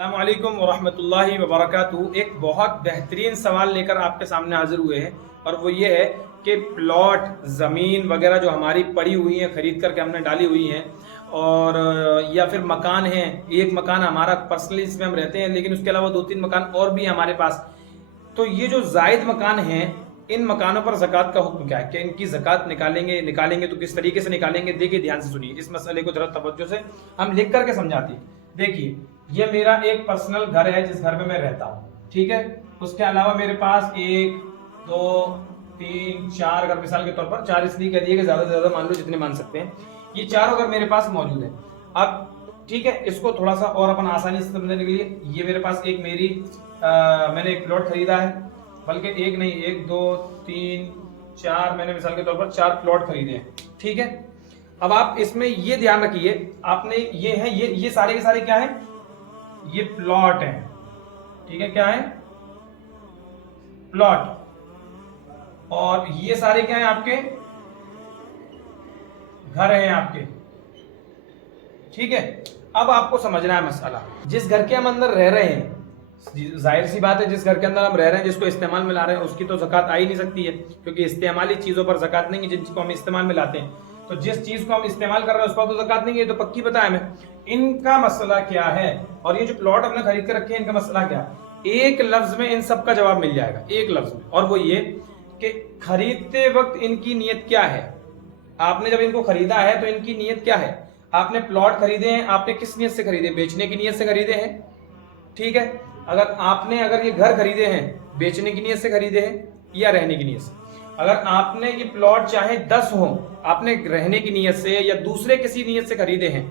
अस्सलामु अलैकुम वरहमतुल्लाहि वबरकातुहू। एक बहुत बेहतरीन सवाल लेकर आपके सामने हाजिर हुए हैं और वो ये है कि प्लॉट, ज़मीन वगैरह जो हमारी पड़ी हुई हैं, ख़रीद करके हमने डाली हुई हैं, और या फिर मकान है, एक मकान हमारा पर्सनली जिसमें हम रहते हैं, लेकिन उसके अलावा 2-3 मकान और भी हमारे पास। तो ये जो जायद मकान हैं, इन मकानों पर ज़कात का हुक्म क्या है? क्या इनकी ज़कात निकालेंगे तो किस तरीके से निकालेंगे? देखिए, ध्यान से सुनिए, इस मसले को जरा तवज्जो से हम लिख करके समझाते हैं। देखिए, ये मेरा एक पर्सनल घर है जिस घर में मैं रहता हूँ, ठीक है। उसके अलावा मेरे पास 1 2 3 4, अगर मिसाल के तौर पर 4 इसलिए कह दिए कि ज्यादा से ज्यादा मान लो जितने मान सकते हैं, ये चारों घर मेरे पास मौजूद है। अब ठीक है, इसको थोड़ा सा और अपन आसानी से समझने के लिए, ये मेरे पास एक मैंने एक प्लॉट खरीदा है, बल्कि एक नहीं, 1 2 3 4, मैंने मिसाल के तौर पर 4 प्लॉट खरीदे हैं, ठीक है। अब आप इसमें ये ध्यान रखिए, आपने ये सारे के सारे क्या है? ये प्लॉट है, ठीक है। क्या है? प्लॉट। और ये सारे क्या है? आपके घर हैं आपके, ठीक है। अब आपको समझना है मसला, जिस घर के हम अंदर रह रहे हैं, जाहिर सी बात है, जिस घर के अंदर हम रह रहे हैं, जिसको इस्तेमाल में ला रहे हैं, उसकी तो ज़कात आ ही नहीं सकती है, क्योंकि इस्तेमाली चीजों पर ज़कात नहीं है जिनको हम इस्तेमाल में लाते हैं। तो जिस चीज को हम इस्तेमाल कर रहे हैं उस पर तो ज़कात नहीं है, तो पक्की पता है हमें। इनका मसला क्या है, और ये जो प्लॉट हमने खरीद कर रखे हैं, इनका मसला क्या है? एक लफ्ज में इन सब का जवाब मिल जाएगा, एक लफ्ज में, और वो ये कि खरीदते वक्त इनकी नीयत क्या है। आपने जब इनको खरीदा है तो इनकी नीयत क्या है? आपने प्लॉट खरीदे हैं, आपने किस नीयत से खरीदे? बेचने की नीयत से खरीदे हैं, ठीक है। अगर ये घर खरीदे हैं, बेचने की नीयत से खरीदे हैं या रहने की नीयत से? अगर आपने ये प्लॉट चाहे 10 हो, आपने रहने की नीयत से या दूसरे किसी नीयत से खरीदे हैं,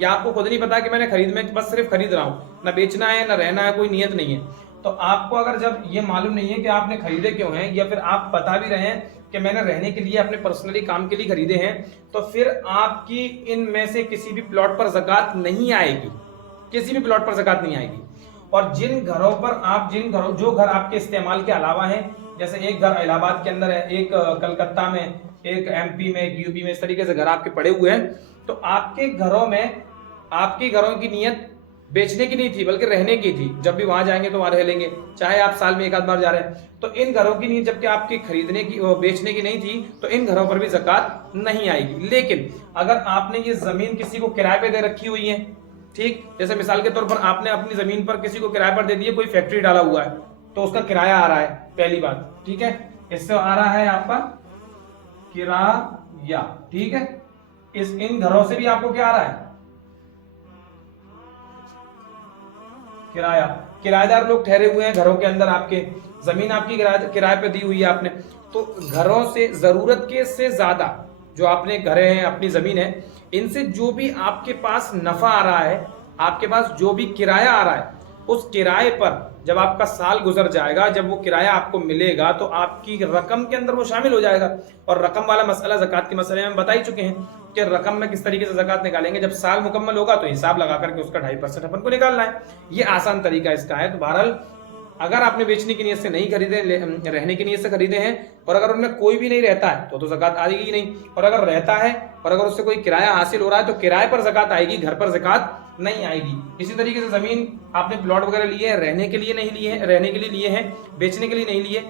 या आपको खुद नहीं पता कि मैं बस सिर्फ खरीद रहा हूं, ना बेचना है ना रहना है, कोई नीयत नहीं है, तो आपको अगर जब ये मालूम नहीं है कि आपने खरीदे क्यों हैं, या फिर आप बता भी रहे हैं कि मैंने रहने के लिए, अपने पर्सनली काम के लिए खरीदे हैं, तो फिर आपकी इनमें से किसी भी प्लॉट पर ज़कात नहीं आएगी, किसी भी प्लॉट पर ज़कात नहीं आएगी। और जिन घरों पर जो घर आपके इस्तेमाल के अलावा हैं, जैसे एक घर इलाहाबाद के अंदर है, एक कलकत्ता में, एक MP में, एक UP में, इस तरीके से घर आपके पड़े हुए हैं, तो आपके घरों की नीयत बेचने की नहीं थी, बल्कि रहने की थी। जब भी वहां जाएंगे तो वहां रह लेंगे, चाहे आप साल में एक आध बार जा रहे हैं। तो इन घरों की नीयत जबकि आपकी खरीदने की बेचने की नहीं थी, तो इन घरों पर भी ज़कात नहीं आएगी। लेकिन अगर आपने ये जमीन किसी को किराए पे दे रखी हुई है, ठीक, जैसे मिसाल के तौर पर आपने अपनी जमीन पर किसी को किराए पर दे दी है, कोई फैक्ट्री डाला हुआ है, तो उसका किराया आ रहा है, पहली बात, ठीक है। इससे आ रहा है आपका किराया, ठीक है। इन घरों से भी आपको क्या आ रहा है? किराया। किराएदार लोग ठहरे हुए हैं घरों के अंदर, आपके जमीन आपकी किराए पे दी हुई है आपने, तो घरों से जरूरत के से ज्यादा जो आपने घरे हैं, अपनी जमीन है, इनसे जो भी आपके पास नफा आ रहा है, आपके पास जो भी किराया आ रहा है, उस किराए पर जब आपका साल गुजर जाएगा, जब वो किराया आपको मिलेगा, तो आपकी रकम के अंदर वो शामिल हो जाएगा। और रकम वाला मसला ज़कात के मसले में हम बता ही चुके हैं कि रकम में किस तरीके से ज़कात निकालेंगे। जब साल मुकम्मल होगा तो हिसाब लगा करके उसका 2.5% अपन को निकालना है। ये आसान तरीका इसका है। तो बहरहाल, अगर आपने बेचने की नीयत से नहीं खरीदे, रहने की नीयत से खरीदे हैं, और अगर उनमें कोई भी नहीं रहता है तो ज़कात आएगी ही नहीं, और अगर रहता है और अगर उससे कोई किराया हासिल हो रहा है तो किराए पर ज़कात आएगी, घर पर ज़कात नहीं आएगी। इसी तरीके से जमीन आपने प्लॉट वगैरह लिए हैं, रहने के लिए लिए हैं, बेचने के लिए नहीं लिए,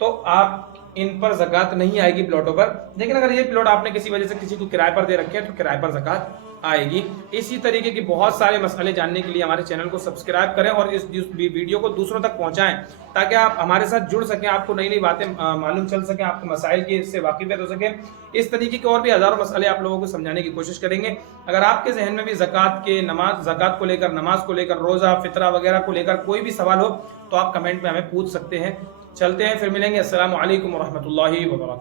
तो आप इन पर ज़कात नहीं आएगी प्लॉटों पर। लेकिन अगर ये प्लॉट आपने किसी वजह से किसी को किराए पर दे रखे हैं तो किराए पर ज़कात आएगी। इसी तरीके की बहुत सारे मसले जानने के लिए हमारे चैनल को सब्सक्राइब करें और इस वीडियो को दूसरों तक पहुंचाएं, ताकि आप हमारे साथ जुड़ सकें, आपको नई नई बातें मालूम चल सकें, आपको मसाइल की इससे वाकिफियत हो सके। इस तरीके के और भी हजारों मसले आप लोगों को समझाने की कोशिश करेंगे। अगर आपके जहन में भी ज़कात को लेकर, नमाज को लेकर, रोज़ा, फितरा वगैरह को लेकर कोई भी सवाल हो, तो आप कमेंट में हमें पूछ सकते हैं। चलते हैं, फिर मिलेंगे। अस्सलामु अलैकुम वरहमतुल्लाहि वबरकातुहू।